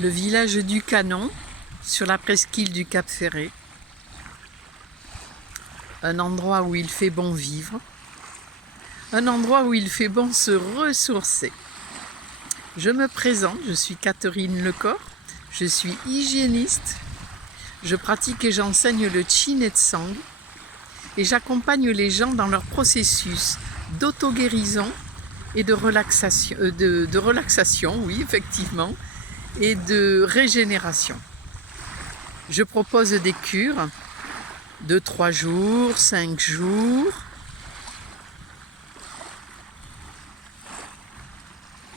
Le village du Canon, sur la presqu'île du Cap Ferret. Un endroit où il fait bon vivre. Un endroit où il fait bon se ressourcer. Je me présente, je suis Catherine Lecor, je suis hygiéniste. Je pratique et j'enseigne le Qin et Tsang et j'accompagne les gens dans leur processus d'auto-guérison et de relaxation, oui, effectivement, et de régénération. Je propose des cures de 3 jours, 5 jours,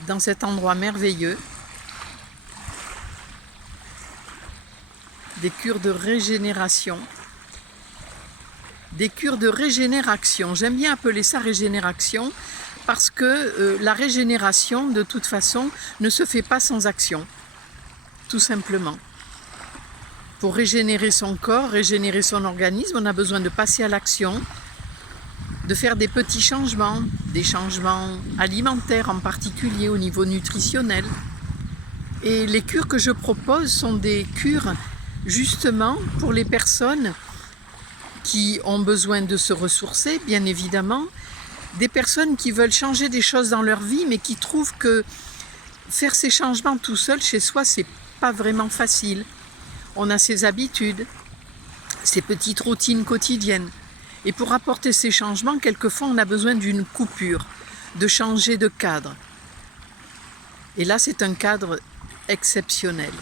dans cet endroit merveilleux, des cures de régénération, des cures de régénération. J'aime bien appeler ça régénération parce que la régénération, de toute façon, ne se fait pas sans action, tout simplement. Pour régénérer son corps, régénérer son organisme, on a besoin de passer à l'action, de faire des petits changements, des changements alimentaires en particulier au niveau nutritionnel. Et les cures que je propose sont des cures justement pour les personnes qui ont besoin de se ressourcer, bien évidemment, des personnes qui veulent changer des choses dans leur vie, mais qui trouvent que faire ces changements tout seul chez soi, c'est pas vraiment facile. On a ses habitudes, ses petites routines quotidiennes. Et pour apporter ces changements, quelquefois, on a besoin d'une coupure, de changer de cadre. Et là, c'est un cadre exceptionnel.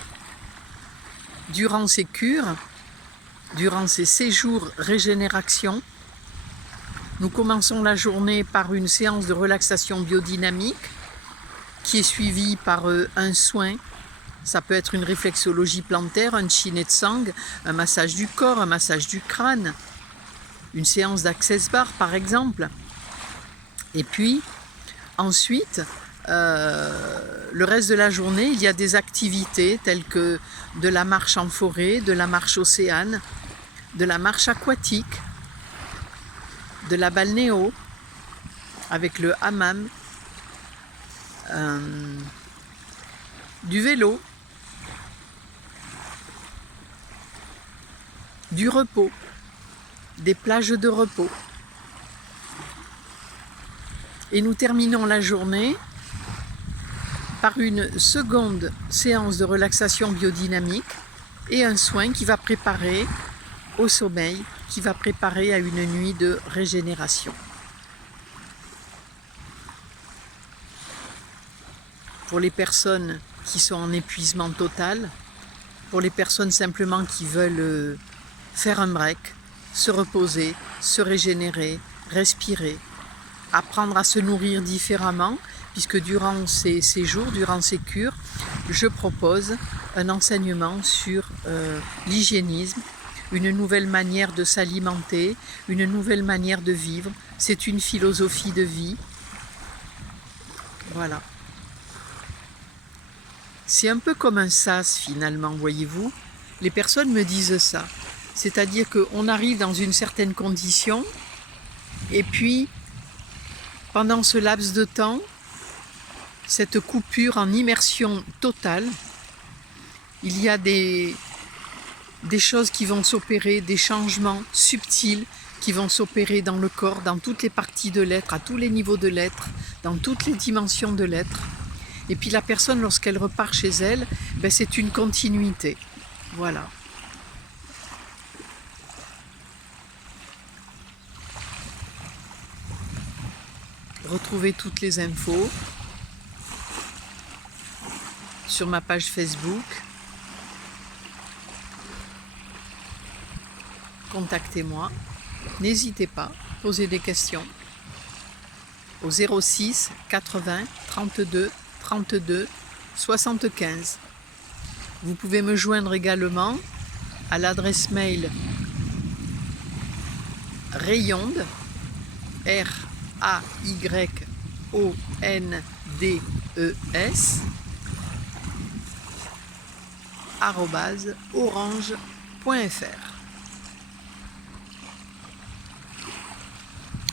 Durant ces cures, durant ces séjours régénération, nous commençons la journée par une séance de relaxation biodynamique qui est suivie par un soin. Ça peut être une réflexologie plantaire, un Qin et Tsang, un massage du corps, un massage du crâne, une séance d'access bar par exemple. Et puis ensuite, le reste de la journée, il y a des activités telles que de la marche en forêt, de la marche océane, de la marche aquatique, de la balnéo avec le hammam, du vélo, du repos, des plages de repos. Et nous terminons la journée par une seconde séance de relaxation biodynamique et un soin qui va préparer au sommeil, qui va préparer à une nuit de régénération. Pour les personnes qui sont en épuisement total, pour les personnes simplement qui veulent faire un break, se reposer, se régénérer, respirer, apprendre à se nourrir différemment, puisque durant ces jours, durant ces cures, je propose un enseignement sur l'hygiénisme, une nouvelle manière de s'alimenter, une nouvelle manière de vivre. C'est une philosophie de vie. Voilà. C'est un peu comme un sas finalement, voyez-vous. Les personnes me disent ça. C'est-à-dire qu'on arrive dans une certaine condition et puis, pendant ce laps de temps, cette coupure en immersion totale, il y a des choses qui vont s'opérer, des changements subtils qui vont s'opérer dans le corps, dans toutes les parties de l'être, à tous les niveaux de l'être, dans toutes les dimensions de l'être. Et puis la personne, lorsqu'elle repart chez elle, c'est une continuité. Voilà. Retrouvez toutes les infos sur ma page Facebook. Contactez-moi. N'hésitez pas, posez des questions au 06 80 32 32 75. Vous pouvez me joindre également à l'adresse mail rayonde RAYONDES @orange.fr.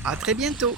À très bientôt.